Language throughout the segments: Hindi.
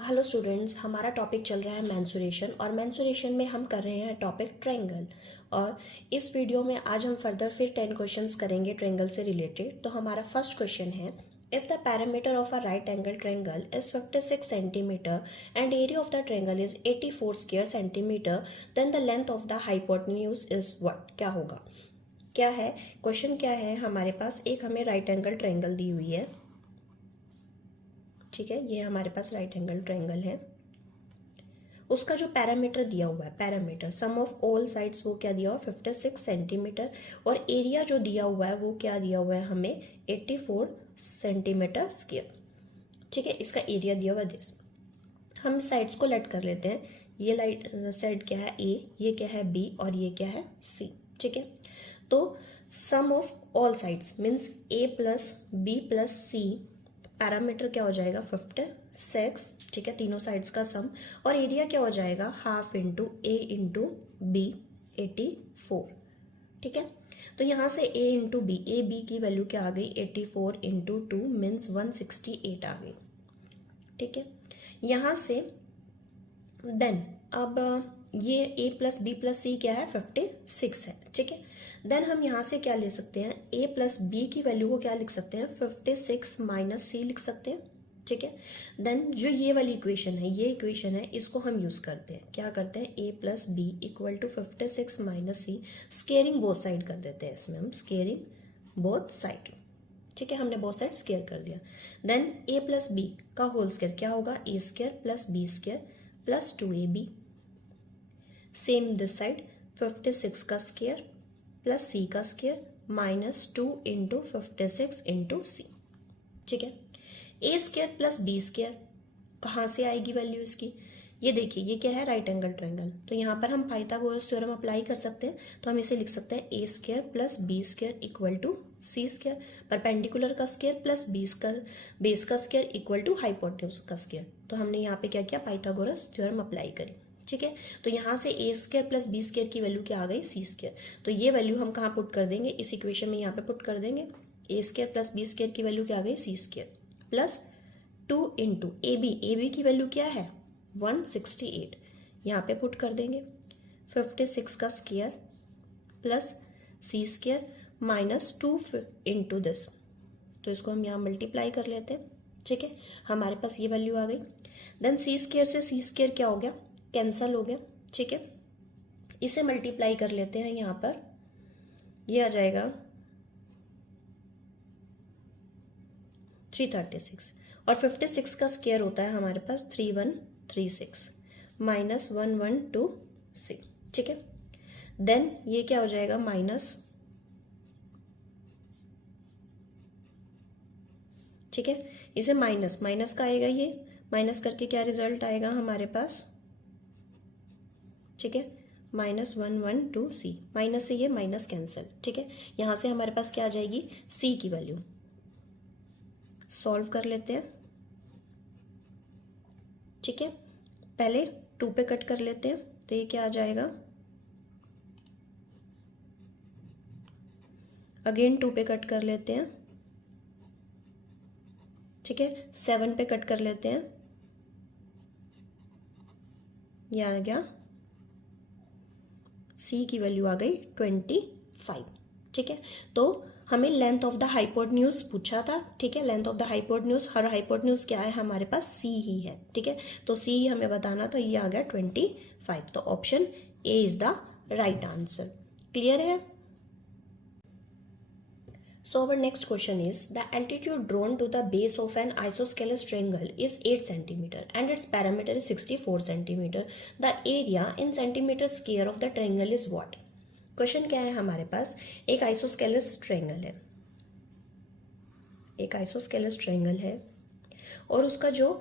हेलो स्टूडेंट्स, हमारा टॉपिक चल रहा है मेंसुरेशन और मेंसुरेशन में हम कर रहे हैं टॉपिक ट्रायंगल। और इस वीडियो में आज हम फर्दर फिर 10 क्वेश्चंस करेंगे ट्रायंगल से रिलेटेड। तो हमारा फर्स्ट क्वेश्चन है, if the parameter of a right angle triangle is 56 centimetre and area of the triangle is 84 square centimetre, then the length of the hypotenuse is what. क्या होगा, क्या है क्वेश्चन, क्या है हमारे पास। एक हमें राइट एंगल ट्रायंगल दी हुई है, ठीक है, ये हमारे पास राइट एंगल ट्रायंगल है। उसका जो पैरामीटर दिया हुआ है, parameter sum of all sides, वो क्या दिया हुआ है 56 सेंटीमीटर। और एरिया जो दिया हुआ है वो क्या दिया हुआ है हमें 84 सेंटीमीटर स्क्वायर, ठीक है। इसका एरिया दिया हुआ है दिस। हम साइड्स को लेट कर लेते हैं। ये लाइट साइड क्या है ए, ये क्या है बी और ये क्या है सी, ठीक है। तो sum of all sides means A plus B plus C, parameter क्या हो जाएगा 56, ठीक है, तीनों साइड्स का सम। और एरिया क्या हो जाएगा हाफ इंटू ए इंटू बी 84, ठीक है। तो यहाँ से ए इंटू बी, ए बी की वैल्यू क्या आ गई 84 इंटू 2 मीन्स 168 आ गई, ठीक है। यहाँ से देन अब ये ए प्लस बी प्लस सी क्या है 56 है, ठीक है। देन हम यहाँ से क्या ले सकते हैं, ए प्लस बी की वैल्यू को क्या लिख सकते हैं 56 माइनस सी लिख सकते हैं, ठीक है। देन जो ये वाली इक्वेशन है, ये इक्वेशन है, इसको हम यूज़ करते हैं। क्या करते हैं, A plus B equal to 56 minus C, squaring both side कर देते हैं। इसमें हम स्केयरिंग बोथ साइड, ठीक है, हमने बोथ साइड स्केयर कर दिया। देन ए प्लस बी का होल स्केयर क्या होगा, A square plus B square plus 2ab। Same this side 56 का स्केयर प्लस सी का square minus 2 into 56 into C, ठीक है। A square plus B square कहाँ से आएगी वैल्यू इसकी, ये देखिए, ये क्या है राइट एंगल ट्रायंगल। तो यहाँ पर हम पाइथागोरस थ्योरम अप्लाई कर सकते हैं। तो हम इसे लिख सकते हैं A square plus B square equal to C square, perpendicular का स्केयर प्लस बेस का स्केयर इक्वल टू हाइपोटेन्यूज का स्केयर। तो हमने यहाँ पे क्या किया, पाइथागोरस थ्योरम अप्लाई करी, ठीक है। तो यहाँ से ए स्केयर प्लस बी स्केयर की वैल्यू क्या आ गई सी स्केयर। तो ये वैल्यू हम कहाँ पुट कर देंगे, इस इक्वेशन में यहाँ पे पुट कर देंगे। A square plus B square की वैल्यू क्या आ गई C square plus 2 into A B की वैल्यू क्या है 168, यहाँ पे पुट कर देंगे। 56 का square plus C square minus 2 into this, तो इसको हम यहाँ मल्टीप्लाई कर लेते हैं, ठीक है। हमारे पास ये वैल्यू आ गई। देन सी स्केयर से सी स्केयर क्या हो गया, कैंसल हो गया, ठीक है। इसे मल्टीप्लाई कर लेते हैं, यहाँ पर ये आ जाएगा 336 और 56 का स्केयर होता है हमारे पास 3136 माइनस 1126, ठीक है। देन ये क्या हो जाएगा माइनस, ठीक है, इसे माइनस का आएगा, ये माइनस करके क्या रिजल्ट आएगा हमारे पास, ठीक है, -112c, माइनस से ये माइनस कैंसिल, ठीक है। यहाँ से हमारे पास क्या आ जाएगी c की वैल्यू, सॉल्व कर लेते हैं, ठीक है। पहले 2 पे कट कर लेते हैं, तो ये क्या आ जाएगा, अगेन 2 पे कट कर लेते हैं, ठीक है। 7 पे कट कर लेते हैं, ये आ गया c की वैल्यू आ गई 25, ठीक है। तो हमें लेंथ ऑफ द हाइपोटेन्यूज पूछा था, ठीक है। Length of the hypotenuse, her hypotenuse क्या है हमारे पास c ही है, ठीक है। तो c ही हमें बताना, तो ये आ गया 25। तो option A is the right answer. Clear है। So our next question is, the altitude drawn to the base of an isosceles triangle is 8 centimeter and its parameter is 64 centimeter. The area in centimeter square of the triangle is what? Question क्या है हमारे पास, एक आइसोस्केलस ट्रायंगल है, एक आइसोस्केलस ट्रायंगल है और उसका जो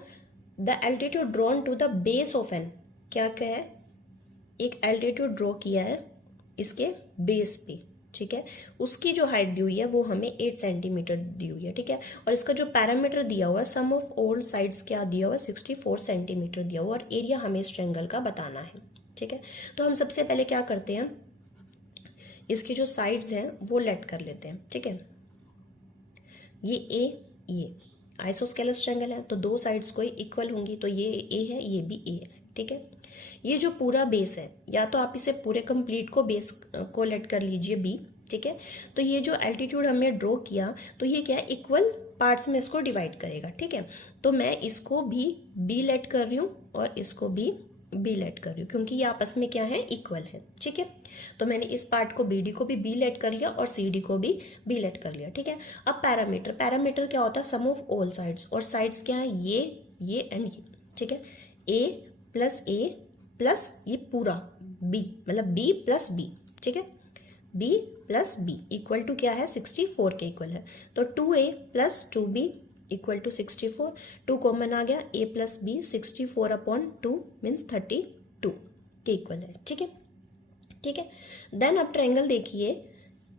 the altitude drawn to the base of an, क्या क्या है, एक एल्टीट्यूड ड्रॉ किया है इसके बेस पे, ठीक है। उसकी जो हाइट दी हुई है वो हमें 8 सेंटीमीटर दी हुई है, ठीक है। और इसका जो पैरामीटर दिया हुआ है सम ऑफ ऑल साइड्स क्या दिया हुआ है 64 सेंटीमीटर दिया हुआ, और एरिया हमें इस ट्रायंगल का बताना है, ठीक है। तो हम सबसे पहले क्या करते हैं, इसकी जो साइड्स हैं वो लेट कर लेते हैं, ठीक है। ये ए, ये आइसोस्केलस ट्रायंगल है तो दो साइड्स कोई इक्वल होंगी, तो ये ए है, ये भी ए है, ठीक है। ये जो पूरा बेस है, या तो आप इसे पूरे कंप्लीट को बेस को लेट कर लीजिए बी, ठीक है। तो ये जो एल्टीट्यूड हमने ड्रॉ किया, तो ये क्या है, इक्वल पार्ट्स में इसको डिवाइड करेगा, ठीक है। तो मैं इसको भी बी लेट कर रही हूँ और इसको भी बी लेट कर रही हूँ, क्योंकि ये आपस में क्या है, इक्वल है, ठीक है। तो मैंने इस पार्ट को बी डी को भी बी लेट कर लिया और सी डी को भी बी लेट कर लिया, ठीक है। अब पैरामीटर, पैरामीटर क्या होता है, सम ऑफ ऑल साइड्स, और साइड्स क्या है, ये एंड ये, ठीक है। ए प्लस ये पूरा बी, मतलब बी प्लस बी, ठीक है। B plus B equal to क्या है, 64 के इक्वल है। तो 2a plus 2b equal to 64, 2 common आ गया, a plus B 64 upon 2 means 32 के इक्वल है, ठीक है, ठीक है। देन अब ट्रायंगल देखिए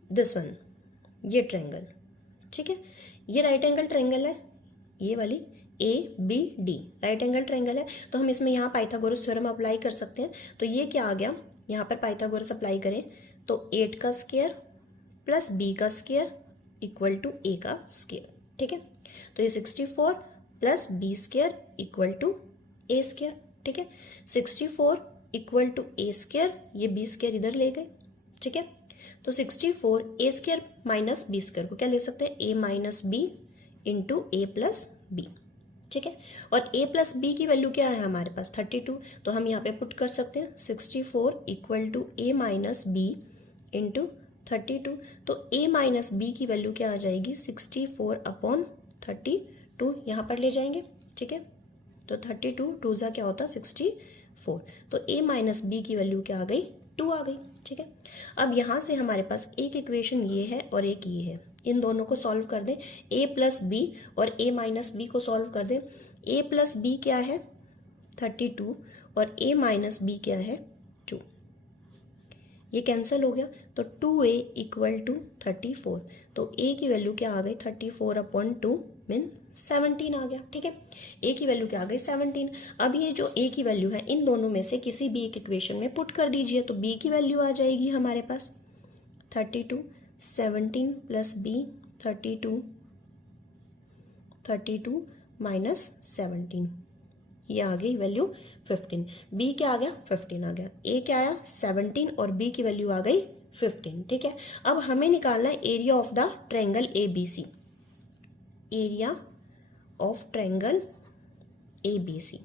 दिस वन, ये ट्रायंगल, ठीक है, ये राइट एंगल ट्रायंगल है, ये वाली ABD राइट एंगल ट्रायंगल है। तो हम इसमें यहाँ पाइथागोरस थ्योरम अप्लाई कर सकते हैं। तो ये क्या आ गया, यहाँ पर पाइथागोरस अप्लाई करें तो 8 का स्क्वायर प्लस b का स्क्वायर इक्वल टू a का स्क्वायर, ठीक है। तो ये 64 plus B square equal to a square, ठीक है। 64 इक्वल टू a स्क्वायर, ये b स्क्वायर इधर ले गए, ठीक है। तो 64 a square minus b square को क्या ले सकते हैं, a minus B into A plus B, ठीक है। और a प्लस बी की वैल्यू क्या है हमारे पास, 32, तो हम यहाँ पे पुट कर सकते हैं 64 equal to a minus B into 32। तो a माइनस बी की वैल्यू क्या आ जाएगी, 64 अपॉन 32 यहाँ पर ले जाएंगे, ठीक है। तो 32 टू ज़ा क्या होता है 64, तो a माइनस बी की वैल्यू क्या आ गई, 2 आ गई, ठीक है। अब यहाँ से हमारे पास एक इक्वेशन ये है और एक ये है, इन दोनों को सॉल्व कर दें, a प्लस बी और a माइनस बी को सॉल्व कर दें। a प्लस बी क्या है 32 और a माइनस बी क्या है 2, ये कैंसिल हो गया, तो 2a इक्वल टू 34, तो a की वैल्यू क्या आ गई 34 अपॉन 2 मीन 17 आ गया, ठीक है। a की वैल्यू क्या आ गई 17। अब ये जो a की वैल्यू है इन दोनों में से किसी भी एक इक्वेशन में पुट कर दीजिए, तो b की वैल्यू आ जाएगी हमारे पास 32, 17 प्लस b 32 माइनस 17, ये आ गई वैल्यू 15। b क्या आ गया 15 आ गया, a क्या आया 17 और b की वैल्यू आ गई 15, ठीक है। अब हमें निकालना है area of the triangle ABC, area of triangle ABC।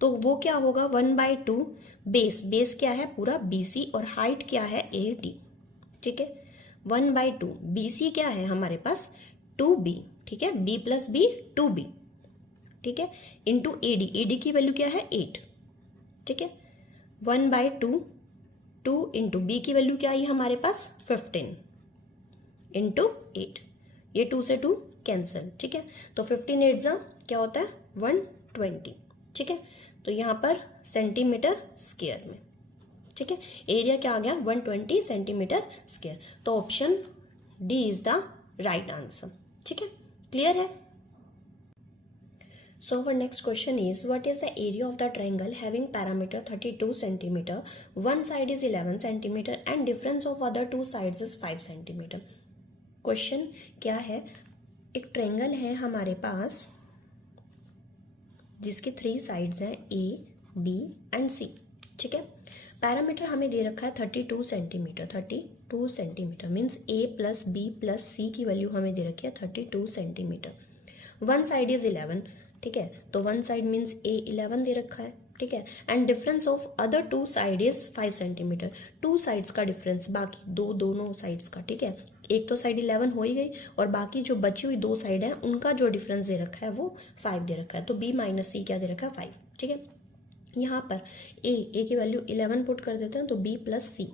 तो वो क्या होगा 1/2 बेस क्या है पूरा BC और हाइट क्या है AD, ठीक है। 1/2 BC क्या है हमारे पास 2B, ठीक है, b प्लस बी 2B, ठीक है, इंटू AD की वैल्यू क्या है 8, ठीक है। 1/2 2 इंटू बी की वैल्यू क्या आई हमारे पास 15 इंटू 8, ये 2 से 2 कैंसिल, ठीक है। तो 15 8 जा क्या होता है 120, ठीक है। तो यहाँ पर सेंटीमीटर स्क्वायर में, ठीक है, एरिया क्या आ गया 120 सेंटीमीटर स्क्वायर। तो option D is the right answer, ठीक है, क्लियर है। So our next question is, what is the area of the triangle having parameter 32 centimeter, one side is 11 centimeter and difference of other two sides is 5 centimeter। Question क्या है, एक ट्रायंगल है हमारे पास जिसके 3 साइड्स हैं A, B एंड C, ठीक है। पैरामीटर हमें दे रखा है 32 centimetre, 32 centimetre means A plus B plus C की वैल्यू हमें दे रखी है 32 सेंटीमीटर। वन साइड इज 11, ठीक है, तो वन साइड मीन्स A 11 दे रखा है, ठीक है। And difference of other 2 side is 5 centimetre, 2 sides का डिफरेंस बाकी दोनों साइड्स का, ठीक है। एक तो साइड 11 हो ही गई और बाकी जो बची हुई 2 साइड है उनका जो डिफरेंस दे रखा है वो 5 दे रखा है। तो B माइनस C क्या दे रखा है 5, ठीक है। यहाँ पर A की वैल्यू 11 पुट कर देते हैं, तो B plus C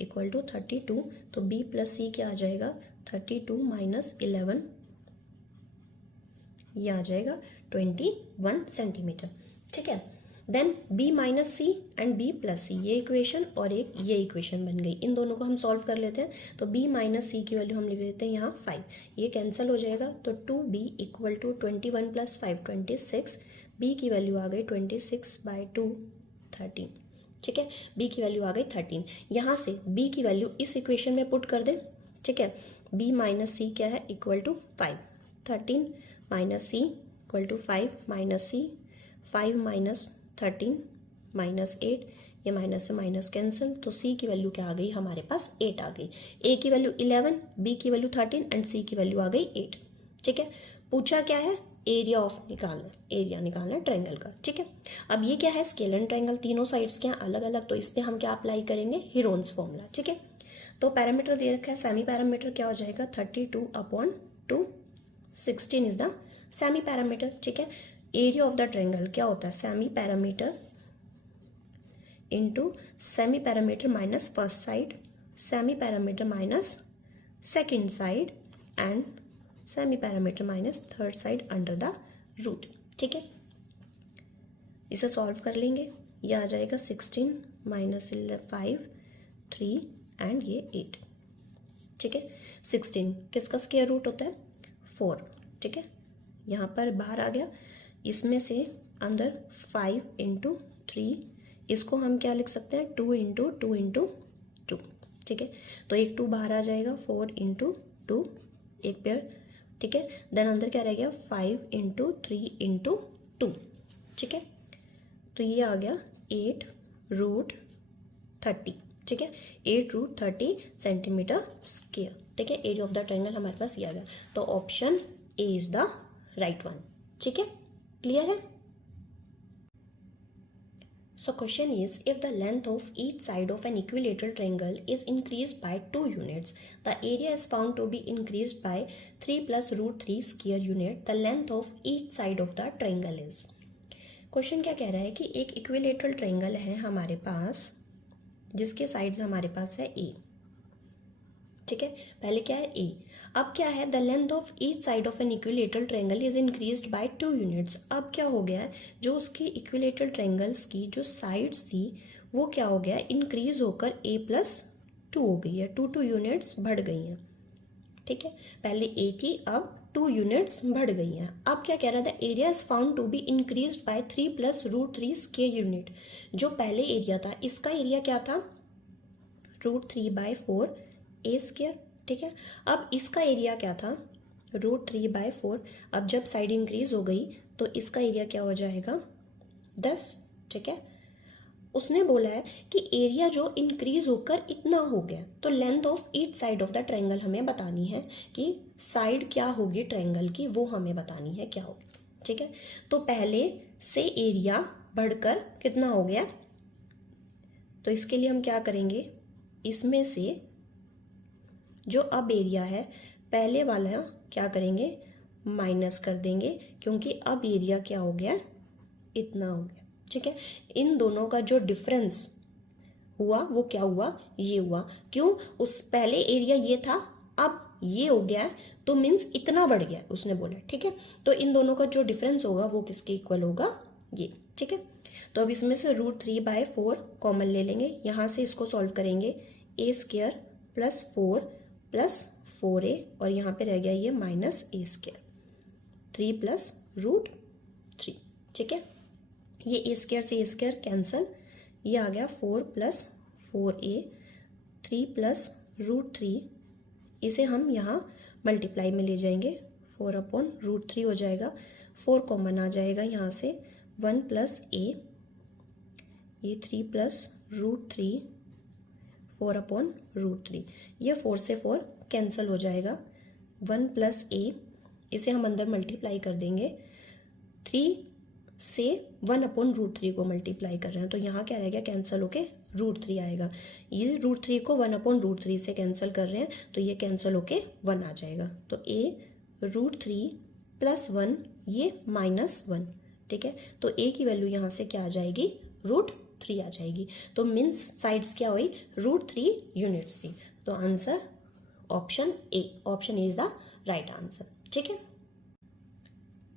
equal to 32, तो B प्लस C क्या आ जाएगा 32 माइनस 11, ये आ जाएगा 21 सेंटीमीटर, ठीक है। Then B minus C and B plus C, ये इक्वेशन और एक ये इक्वेशन बन गई, इन दोनों को हम सॉल्व कर लेते हैं। तो B माइनस सी की वैल्यू हम लिख देते हैं यहाँ 5, ये कैंसिल हो जाएगा, तो 2B equal to 21 plus 5 26, B की वैल्यू आ गई 26/2 13, ठीक है। B की वैल्यू आ गई 13, यहाँ से B की वैल्यू इस इक्वेशन में पुट कर दें, ठीक है। B माइनस सी क्या है equal to 5, 13 minus C equal to 5 minus C, 5 minus 13 minus 8, ये माइनस से माइनस कैंसिल, तो सी की वैल्यू क्या आ गई हमारे पास 8 आ गई। ए की वैल्यू 11, बी की वैल्यू 13 एंड सी की वैल्यू आ गई 8। ठीक है, पूछा क्या है, एरिया ऑफ निकालना, एरिया निकालना है ट्रायंगल का। ठीक है, अब ये क्या है, स्केल एंड ट्रायंगल, तीनों साइड्स क्या अलग अलग, तो इस पर हम क्या अप्लाई करेंगे, हीरोन्स फॉर्मूला। ठीक है, तो पैरामीटर दे रखा है, सेमी पैरामीटर क्या हो जाएगा 32/2, 16 इज द सेमी पैरामीटर। ठीक है, एरिया ऑफ द ट्रायंगल क्या होता है, semi perimeter into semi perimeter minus first side, semi perimeter minus second side and semi perimeter minus third side under the root. ठीक है, इसे सॉल्व कर लेंगे, ये आ जाएगा 16 माइनस 5, 3 एंड ये 8। ठीक है, 16 किसका स्क्वायर रूट होता है 4। ठीक है, यहाँ पर बाहर आ गया, इसमें से अंदर 5 इंटू 3, इसको हम क्या लिख सकते हैं 2 इंटू 2 इंटू 2। ठीक है, तो एक 2 बाहर आ जाएगा, 4 इंटू 2 एक पेयर। ठीक है, देन अंदर क्या रह गया 5 इंटू 3 इंटू 2। ठीक है, तो ये आ गया 8√30। ठीक है, 8√30 सेंटीमीटर स्क्वायर। ठीक है, एरिया ऑफ द ट्रायंगल हमारे पास ये आ गया, तो option A is the right one. ठीक है, क्लियर है। So question is, if the length of each side of an equilateral triangle is increased by 2 units, the area is found to be increased by 3 plus √3 square unit. The length of each side of the triangle is. Question क्या कह रहा है कि एक इक्विलेटरल ट्रायंगल है हमारे पास, जिसके साइड्स हमारे पास है ए। ठीक है, पहले क्या है ए, अब क्या है the length of each side of an equilateral triangle is increased by 2 units. अब क्या हो गया है, जो उसकी इक्विलेटरल ट्रायंगल्स की जो साइड्स थी वो क्या हो गया, इंक्रीज होकर a+2 हो गई है, 2 यूनिट्स बढ़ गई हैं। ठीक है, पहले a थी, अब 2 यूनिट्स बढ़ गई हैं। अब क्या कह रहा था, area is found to be increased by 3 plus √3 square unit. जो पहले एरिया था, इसका एरिया क्या था √3/4 a स्क्वायर। ठीक है, अब इसका एरिया क्या था √3/4। अब जब साइड इंक्रीज हो गई तो इसका एरिया क्या हो जाएगा 10। ठीक है, उसने बोला है कि एरिया जो इंक्रीज होकर इतना हो गया, तो length of each side of the triangle हमें बतानी है कि साइड क्या होगी ट्रायंगल की, वो हमें बतानी है क्या होगी। ठीक है, तो पहले से एरिया बढ़कर कितना हो गया, तो इसके लिए हम क्या करेंगे, इसमें से जो अब एरिया है पहले वाला क्या करेंगे माइनस कर देंगे, क्योंकि अब एरिया क्या हो गया इतना हो गया। ठीक है, इन दोनों का जो डिफरेंस हुआ वो क्या हुआ, ये हुआ। क्यों, उस पहले एरिया ये था, अब ये हो गया, तो मीन्स इतना बढ़ गया उसने बोला। ठीक है, तो इन दोनों का जो डिफरेंस होगा वो किसके इक्वल होगा, ये। ठीक है, तो अब इसमें से √3/4 कॉमन ले लेंगे, यहाँ से इसको सॉल्व करेंगे, a square plus 4 plus 4a, और यहाँ पे रह गया ये माइनस a स्क्वायर, 3 plus √3। ठीक है, ये a स्क्वायर से a स्क्वायर कैंसल, ये आ गया 4 plus 4a, 3 plus √3, इसे हम यहाँ मल्टीप्लाई में ले जाएंगे, 4/√3 हो जाएगा, 4 कॉमन आ जाएगा यहाँ से, 1 plus a, ये 3 plus √3, 4/√3, ये 4 से 4 कैंसिल हो जाएगा, 1 plus a, इसे हम अंदर मल्टीप्लाई कर देंगे, 3 से 1/√3 को मल्टीप्लाई कर रहे हैं, तो यहाँ क्या रह गया, कैंसिल होके √3 आएगा। ये √3 को 1/√3 से कैंसिल कर रहे हैं, तो ये कैंसिल होके 1 आ जाएगा, तो a √3 + 1, ये -1। ठीक है, तो a की वैल्यू यहाँ से क्या आ जाएगी, √3 आ जाएगी। तो मीन्स साइड्स क्या हुई, √3 यूनिट्स थी। तो answer option A is the right answer. ठीक है,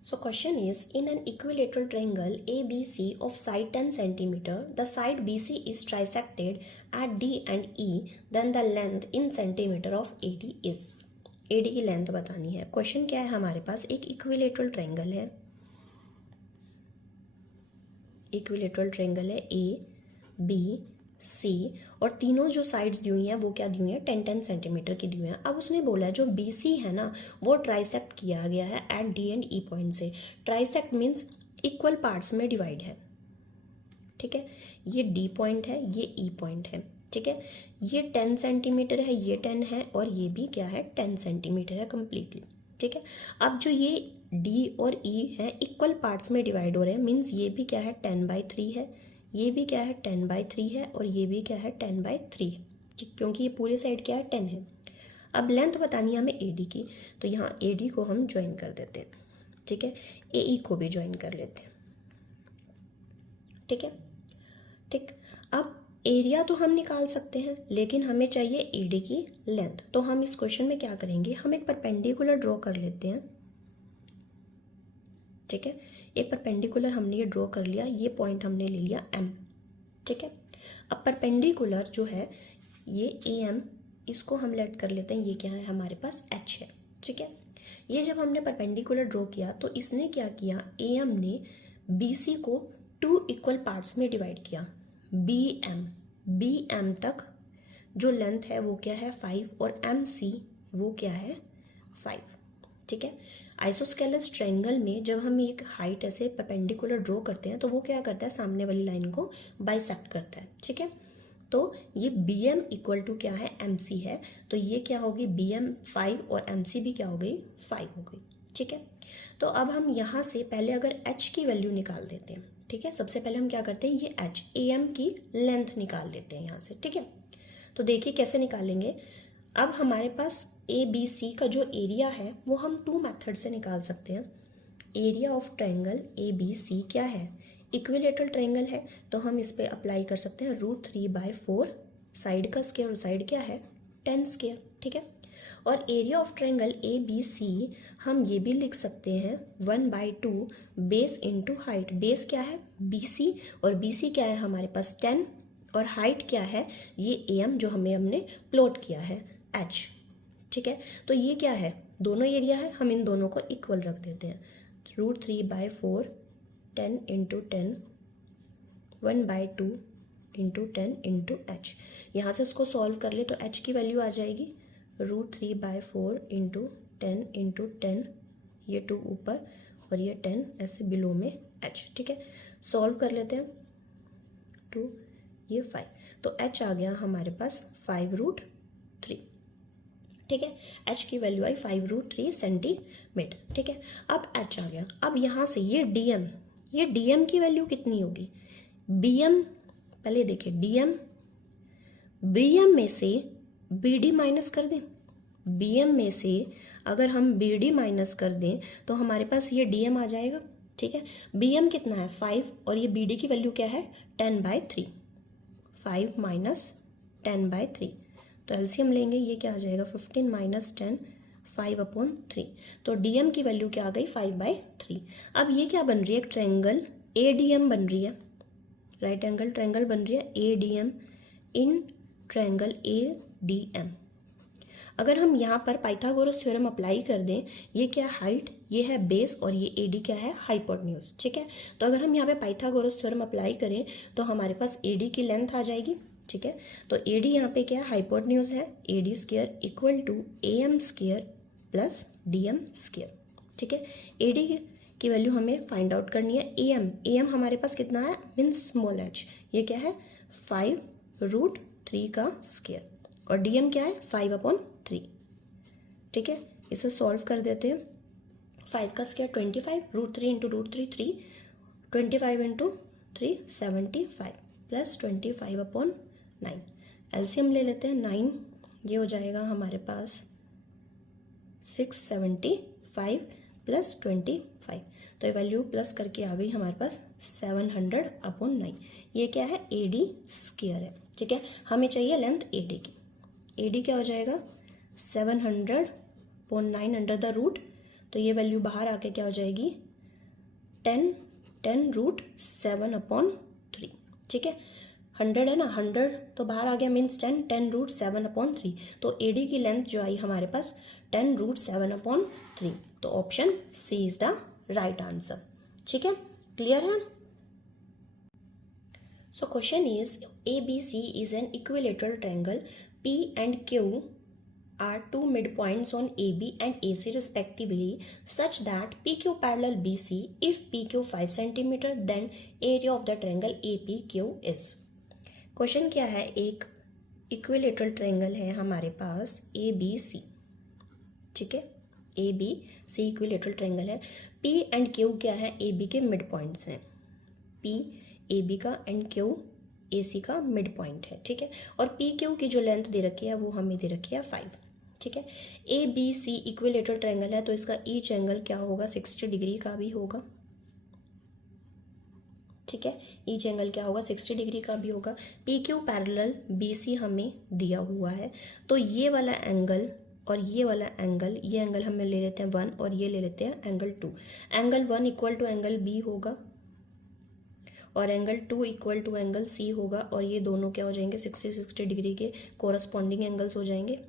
so question is, in an equilateral triangle ABC of side 10 cm, the side BC is trisected at D and E, then the length in centimeter of AD is. AD की लेंथ बतानी है। क्वेश्चन क्या है हमारे पास, एक इक्विलेटरल ट्रायंगल है, इक्विलेटरल ट्रायंगल है A B सी, और तीनों जो साइड्स दी हुई हैं वो क्या दी हुई हैं, 10-10 सेंटीमीटर की दी हुई हैं। अब उसने बोला है जो बी सी है ना वो ट्राइसेक्ट किया गया है at D and E point से। ट्राइसेक्ट मीन्स इक्वल पार्ट्स में डिवाइड है, ठीक है। ये डी पॉइंट है, ये ई पॉइंट है, ठीक है। ये 10 सेंटीमीटर है, ये 10 है, और ये भी क्या है 10 सेंटीमीटर है कम्प्लीटली, ठीक है। अब जो ये डी और ई है इक्वल पार्ट्स में डिवाइड हो रहे हैं, मीन्स ये भी क्या है 10/3 है, ये भी क्या है 10/3 है, और ये भी क्या है 10/3 है, क्योंकि ये पूरी साइड क्या है 10 है। अब लेंथ बतानी है हमें ए डी की, तो यहाँ ए डी को हम ज्वाइन कर देते हैं, ठीक है। ए ई को भी ज्वाइन कर लेते हैं, ठीक है, ठीक। अब एरिया तो हम निकाल सकते हैं, लेकिन हमें चाहिए ए डी की लेंथ। तो हम इस क्वेश्चन में क्या करेंगे, हम एक परपेंडिकुलर ड्रॉ कर लेते हैं, ठीक है। एक परपेंडिकुलर हमने ये ड्रॉ कर लिया, ये पॉइंट हमने ले लिया एम, ठीक है। अब परपेंडिकुलर जो है ये ए एम, इसको हम लेट कर लेते हैं, ये क्या है हमारे पास एच है, ठीक है। ये जब हमने परपेंडिकुलर ड्रॉ किया तो इसने क्या किया, ए एम ने बी सी को 2 इक्वल पार्ट्स में डिवाइड किया। बी एम तक जो लेंथ है वो क्या है 5, और एम सी वो क्या है 5, ठीक है। आइसोस्केलस ट्रायंगल में जब हम एक हाइट ऐसे परपेंडिकुलर ड्रॉ करते हैं तो वो क्या करता है, सामने वाली लाइन को बाइसेक्ट करता है, ठीक है। तो ये बी एम इक्वल टू क्या है एम सी है, तो ये क्या होगी बी एम 5 और एम सी भी क्या हो गई 5 हो गई, ठीक है। तो अब हम यहाँ से पहले अगर एच की वैल्यू निकाल देते हैं, ठीक है। सबसे पहले हम क्या करते हैं, ये एच ए एम की लेंथ निकाल लेते हैं यहाँ से, ठीक है। तो देखिए कैसे निकालेंगे। अब हमारे पास ए बी सी का जो एरिया है वो हम 2 मेथड से निकाल सकते हैं। Area of triangle A B C क्या है, इक्विलेटरल ट्रायंगल है, तो हम इस पे अप्लाई कर सकते हैं √3/4, साइड का स्क्वायर और साइड क्या है 10 स्क्वायर, ठीक है। और area of triangle A B C हम ये भी लिख सकते हैं 1/2 बेस इंटू हाइट। बेस क्या है बी सी, और बी सी क्या है हमारे पास 10, और हाइट क्या है ये ए एम जो हमने प्लॉट किया है एच, ठीक है। तो ये क्या है, दोनों एरिया है, हम इन दोनों को इक्वल रख देते हैं। √3/4 10 × 10 1/2 × 10 × h। यहाँ से इसको सॉल्व कर ले तो h की वैल्यू आ जाएगी √3/4 × 10 × 10, ये 2 ऊपर और ये 10 ऐसे बिलो में h, ठीक है। सॉल्व कर लेते हैं 2, ये 5, तो h आ गया हमारे पास 5√3, ठीक है। h की वैल्यू आई 5√3 सेंटीमीटर, ठीक है। अब h आ गया। अब यहाँ से ये dm की वैल्यू कितनी होगी, bm, पहले देखिए bm में से bd माइनस कर दें। bm में से अगर हम bd माइनस कर दें तो हमारे पास ये dm आ जाएगा, ठीक है। bm कितना है 5, और ये bd की वैल्यू क्या है 10/3, 5 माइनस 10/3, तो एलसीएम लेंगे, ये क्या आ जाएगा 15 माइनस 10, 5/3, तो डीएम की वैल्यू क्या आ गई 5/3। अब ये क्या बन रही है, एक ट्रायंगल एडीएम बन रही है, राइट एंगल ट्रायंगल बन रही है एडीएम इन ट्रायंगल एडीएम। अगर हम यहाँ पर पाइथागोरस थ्योरम अप्लाई कर दें, ये क्या हाइट, ये है बेस, और ये एडी क्या है हाइपोटेन्यूज, ठीक है। तो अगर हम यहाँ पे पाइथागोरस थ्योरम अप्लाई करें तो हमारे पास एडी की लेंथ आ जाएगी, ठीक है। तो एडी यहाँ पे क्या हाइपोटेन्यूज है, AD square equal to M square plus DM square, ठीक है। एडी की वैल्यू हमें फाइंड आउट करनी है। एम हमारे पास कितना है मीन्स स्मॉल एच, ये क्या है 5√3 का स्क्वायर, और डीएम क्या है 5/3, ठीक है। इसे सॉल्व कर देते हैं। 5 का स्क्वायर 25, √3 × √3 3, 25 × 3 75 प्लस 25/9। एलसीएम ले लेते हैं 9, ये हो जाएगा हमारे पास 675 प्लस 25, तो ये वैल्यू प्लस करके आ गई हमारे पास 700/9। ये क्या है एडी स्क्वायर है, ठीक है। हमें चाहिए लेंथ एडी की। एडी क्या हो जाएगा 700/9 अंडर द रूट, तो ये वैल्यू बाहर आके क्या हो जाएगी 10√7/3, ठीक है। 100 है ना, 100 तो बाहर आ गया मीन्स 10√7/3, तो एडी की लेंथ जो आई हमारे पास 10√7/3, तो option C is the right answer, ठीक है। क्लियर है। So question is ABC is an equilateral triangle. P and Q are two midpoints on AB and AC respectively, such that PQ parallel BC. If PQ 5 cm, then area of the triangle APQ is. Question क्या है, एक इक्विलेटरल ट्रायंगल है हमारे पास ABC, ठीक है, ABC इक्विलेटरल ट्रायंगल है. P एंड Q क्या है, AB के मिड पॉइंट्स हैं. P AB का एंड Q AC का मिड पॉइंट है, ठीक है. और PQ की जो लेंथ दे रखी है वो हमें दे रखी है 5, ठीक है. ABC इक्विलेटरल ट्रायंगल है तो इसका ईच एंगल क्या होगा, 60 डिग्री का भी होगा, ठीक है. ईच एंगल क्या होगा, 60 डिग्री का भी होगा. PQ पैरेलल BC हमें दिया हुआ है, तो ये वाला एंगल और ये वाला एंगल, ये एंगल हमें ले लेते हैं 1 और ये ले लेते हैं angle 2. Angle 1 equal to angle B होगा और angle 2 equal to angle C होगा, और ये दोनों क्या हो जाएंगे, 60 डिग्री के कोरस्पॉन्डिंग एंगल्स हो जाएंगे,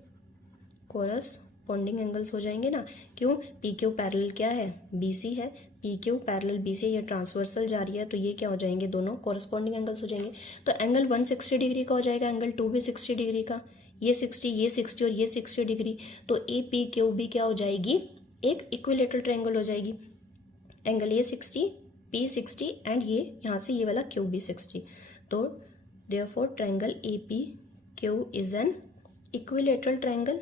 कोरस्पॉन्डिंग एंगल्स हो जाएंगे ना. क्यों, PQ पैरेलल क्या है, BC है. PQ पैरेलल BC, ये ट्रांसवर्सल जा रही है तो ये क्या हो जाएंगे, दोनों कोरस्पॉन्डिंग एंगल्स हो जाएंगे. तो एंगल 1 60 डिग्री का हो जाएगा, एंगल 2 भी 60 डिग्री का, ये 60 और ये 60 डिग्री. तो APQB क्या हो जाएगी, एक इक्विलेटरल ट्रायंगल हो जाएगी. एंगल ये 60, P 60 एंड ये यहाँ से ये वाला QB 60. तो therefore triangle APQ is an equilateral triangle,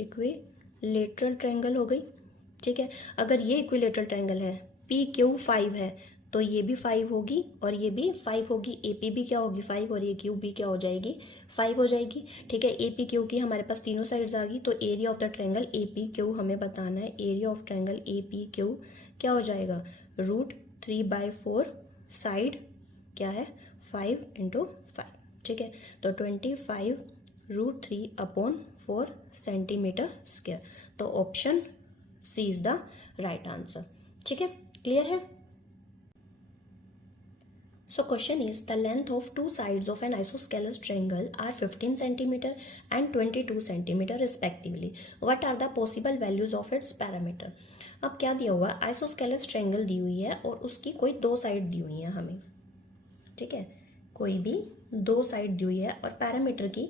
equilateral triangle हो गई, ठीक है. अगर ये इक्विलेटरल ट्रायंगल है, PQ 5 है तो ये भी 5 होगी और ये भी 5 होगी. AP भी क्या होगी 5 और ये QB क्या हो जाएगी 5 हो जाएगी, ठीक है. APQ की हमारे पास तीनों साइड्स आ गई. तो area of the triangle APQ हमें बताना है. एरिया ऑफ ट्रायंगल APQ क्या हो जाएगा, √3/4, साइड क्या है 5 × 5, ठीक है. तो 25√3/4 सेंटीमीटर स्क्वायर. तो option C is the right answer, ठीक है. क्लियर है. So question is, the length of two sides of an isosceles triangle are 15 cm and 22 cm respectively. What are the possible values of its parameter? अब क्या दिया हुआ है, आइसोस्केलेस ट्रायंगल दी हुई है और उसकी कोई दो साइड दी हुई है हमें, ठीक है. कोई भी दो साइड दी हुई है और पैरामीटर की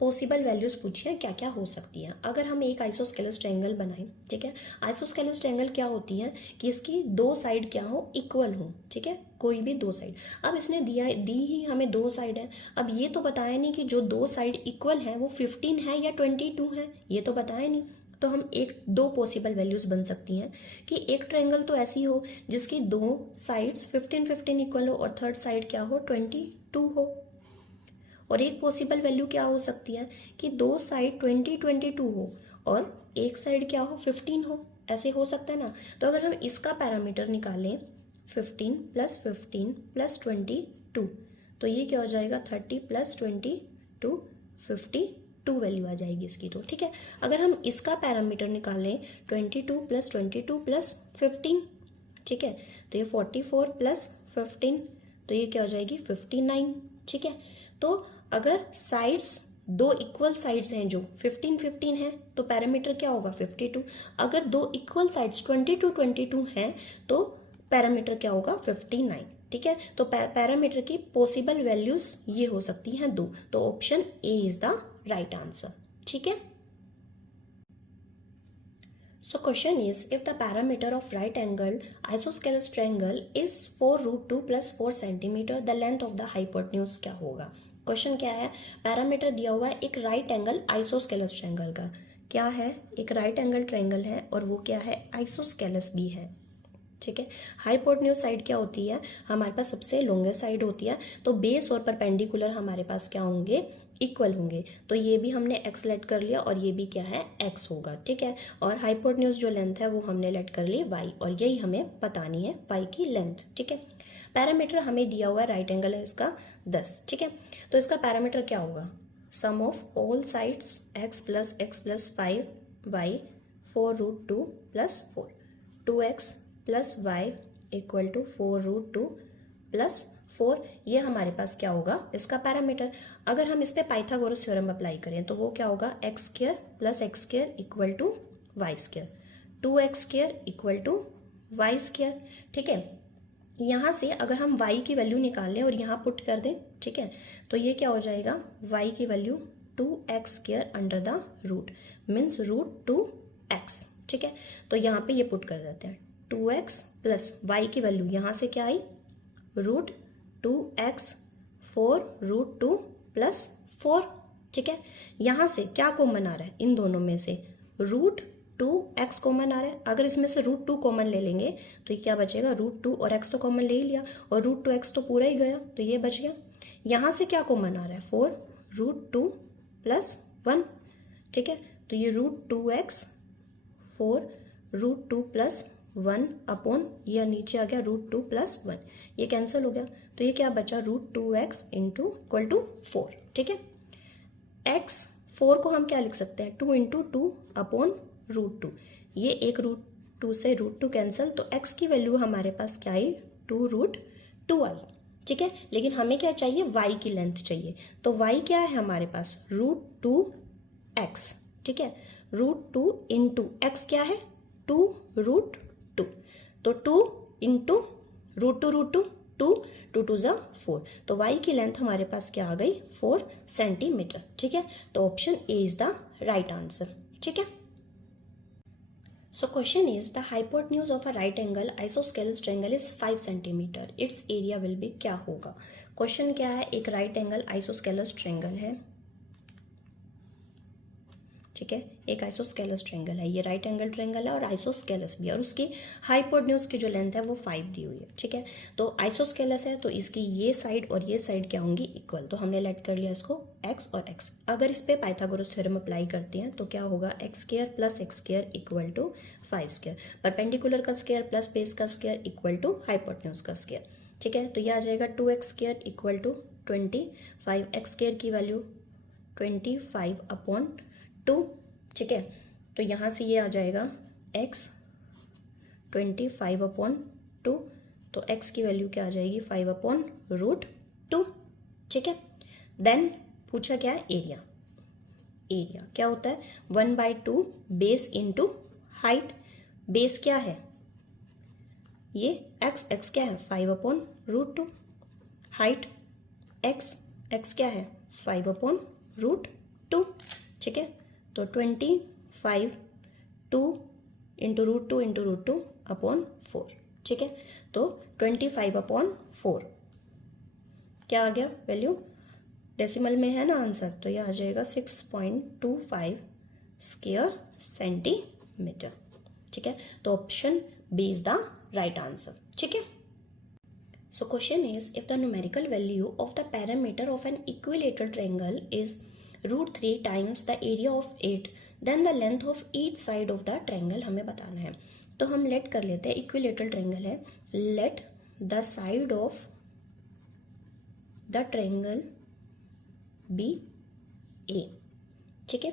पॉसिबल वैल्यूज पूछी है क्या क्या हो सकती है. अगर हम एक आइसोस्केलेस ट्रायंगल बनाएं, ठीक है. आइसोस्केलेस ट्रायंगल क्या होती है कि इसकी दो साइड क्या हो, इक्वल हो, ठीक है. कोई भी दो साइड. अब इसने दी ही हमें दो साइड है. अब ये तो बताया नहीं कि जो दो साइड इक्वल है वो 15 है या 22 है, ये तो बताया नहीं. तो हम दो पॉसिबल वैल्यूज बन सकती हैं कि एक ट्रायंगल तो ऐसी हो जिसकी दो साइड्स 15 इक्वल हो और थर्ड साइड क्या हो 22 हो. और एक पॉसिबल वैल्यू क्या हो सकती है कि दो साइड 22 हो और एक साइड क्या हो 15 हो, ऐसे हो सकता है ना. तो अगर हम इसका पैरामीटर निकालें 15 + 15 + 22, तो ये क्या हो जाएगा 30 + 22, 52 वैल्यू आ जाएगी इसकी. तो ठीक है. अगर हम इसका पैरामीटर निकालें 22 + 22 + 15, ठीक है, तो ये 44 + 15, तो ये क्या हो जाएगी 59, ठीक है. तो अगर साइड्स दो इक्वल साइड्स हैं जो 15 है तो पैरामीटर क्या होगा 52. अगर दो इक्वल साइड्स 22 हैं तो पैरामीटर क्या होगा 59, ठीक है. तो पैरामीटर की पॉसिबल वैल्यूज ये हो सकती हैं दो. तो option A is the right answer, ठीक है. So question is, if the parameter of right angle isosceles triangle is 4√2 + 4 cm, the length of the hypotenuse क्या होगा. क्वेश्चन क्या है, पैरामीटर दिया हुआ है एक राइट एंगल आइसोस्केलस ट्रायंगल का. क्या है, एक राइट एंगल ट्रायंगल है और वो क्या है आइसोस्केलस भी है, ठीक है. हाइपोटेन्यूज साइड क्या होती है, हमारे पास सबसे लॉन्गेस्ट साइड होती है. तो बेस और परपेंडिकुलर हमारे पास क्या होंगे, इक्वल होंगे. तो ये भी हमने x लेट कर लिया और ये भी क्या है x होगा, ठीक है. और हाइपोटेन्यूज जो लेंथ है वो हमने लेट कर ली y, और यही हमें बतानी है y की लेंथ, ठीक है. पैरामीटर हमें दिया हुआ है राइट एंगल है इसका 10, ठीक है. तो इसका पैरामीटर क्या होगा, sum of all sides x + x + 5y 4√2 + 4, 2x + y = 4√2 + 4. ये हमारे पास क्या होगा इसका पैरामीटर. अगर हम इस पे पाइथागोरस थ्योरम अप्लाई करें तो वो क्या होगा x² + x² = y², 2x² = y², ठीक है. यहाँ से अगर हम y की वैल्यू निकाल लें और यहाँ पुट कर दें, ठीक है, तो ये क्या हो जाएगा, y की value 2x² under the root means √2x, ठीक है। तो यहाँ पे ये पुट कर देते हैं 2x प्लस y की वैल्यू यहाँ से क्या आई √2x 4√2 प्लस 4, ठीक है। यहाँ से क्या कॉमन आ रहा है, इन दोनों में से √2x कॉमन आ रहा है। अगर इसमें से √2 कॉमन ले लेंगे तो ये क्या बचेगा, √2 और x तो कॉमन ले ही लिया और √2x तो पूरा ही गया, तो ये बच गया। यहाँ से क्या कॉमन आ रहा है 4√2 प्लस 1, ठीक है। तो ये √2x 4√2 प्लस 1 अपॉन ये नीचे आ गया √2 प्लस 1, ये कैंसिल हो गया। तो ये क्या बचा √2x इंटू इक्वल टू 4, ठीक है। x 4 को हम क्या लिख सकते हैं 2 इंटू 2 अपॉन √2, ये एक √2 से √2 कैंसिल, तो x की वैल्यू हमारे पास क्या आई 2√2 आई, ठीक है। लेकिन हमें क्या चाहिए, y की लेंथ चाहिए, तो y क्या है हमारे पास √2x, ठीक है। √2 इंटू x क्या है 2√2, तो 2 इंटू √2 2 2 ज़ा 4, तो y की लेंथ हमारे पास क्या आ गई 4 सेंटीमीटर, ठीक है। तो option A is the right answer, ठीक है। So question is the hypotenuse of a right angle isosceles triangle is 5 centimetre, it's area will be, क्या होगा। क्वेश्चन क्या है, एक राइट एंगल आइसोस्केलेस ट्रायंगल है, ठीक है, एक आइसोस्केलेस ट्रायंगल है, ये राइट एंगल ट्रायंगल है और आइसोस्केलेस भी है, और उसकी हाइपोटेन्यूज की जो लेंथ है वो 5 दी हुई है, ठीक है। तो आइसोस्केलेस है तो इसकी ये साइड और ये साइड क्या होंगी इक्वल, तो हमने लेट कर लिया इसको x और x। अगर इस पे पाइथागोरस थ्योरम अप्लाई करते हैं तो क्या होगा x² plus x² equal to 5², perpendicular का स्क्वायर प्लस बेस का स्क्वायर इक्वल टू हाइपोटेन्यूज का स्क्वायर, ठीक है। तो ये आ जाएगा 2x² इक्वल टू 25, x² की वैल्यू 25 अपॉन 2, ठीक है। तो यहाँ से ये आ जाएगा x 25 अपॉन 2, तो x की वैल्यू क्या आ जाएगी 5 अपॉन √2, ठीक है। देन पूछा क्या है एरिया, एरिया क्या होता है 1/2 बेस इंटू हाइट, बेस क्या है ये x क्या है 5 अपॉन √2, हाइट x क्या है 5 अपॉन √2, ठीक है। तो 25 2 इंटू √2 अपॉन 4, ठीक है। तो 25 अपॉन 4 क्या आ गया वैल्यू, डेसिमल में है ना आंसर, तो ये आ जाएगा 6.25 स्क्वायर सेंटीमीटर, ठीक है। तो option B is the right answer, ठीक है। So question is, if the numerical value of the parameter of an equilateral triangle is √3 times the area of it, then the length of each side of the triangle हमें बताना है। तो हम लेट कर लेते हैं, इक्विलेटरल ट्रायंगल है, let the side of the triangle be A, ठीक है।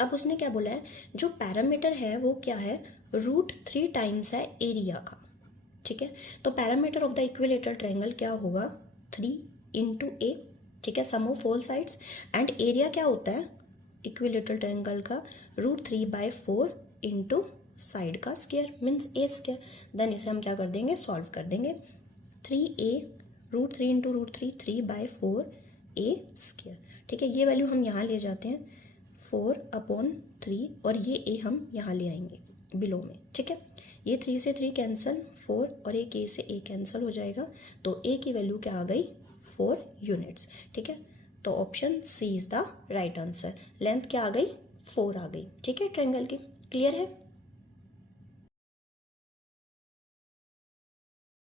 अब उसने क्या बोला है, जो पैरामीटर है वो क्या है √3 टाइम्स है एरिया का, ठीक है। तो parameter of the equilateral triangle क्या होगा 3 इंटू ए, ठीक है, sum of all sides, and area क्या होता है इक्विलेटरल ट्रायंगल का √3/4 इंटू साइड का square means A square. Then इसे हम क्या कर देंगे सॉल्व कर देंगे, 3a √3 इंटू √3 3/4 ए स्क्वायर, ठीक है। ये वैल्यू हम यहाँ ले जाते हैं 4/3 और ये ए हम यहाँ ले आएंगे बिलो में, ठीक है। ये 3 से 3 कैंसिल, 4 और एक ए से ए कैंसिल हो जाएगा, तो ए की वैल्यू क्या आ गई 4 यूनिट्स, ठीक है। तो option C is the right answer, length क्या आ गई 4 आ गई, ठीक है, ट्रायंगल की। क्लियर है।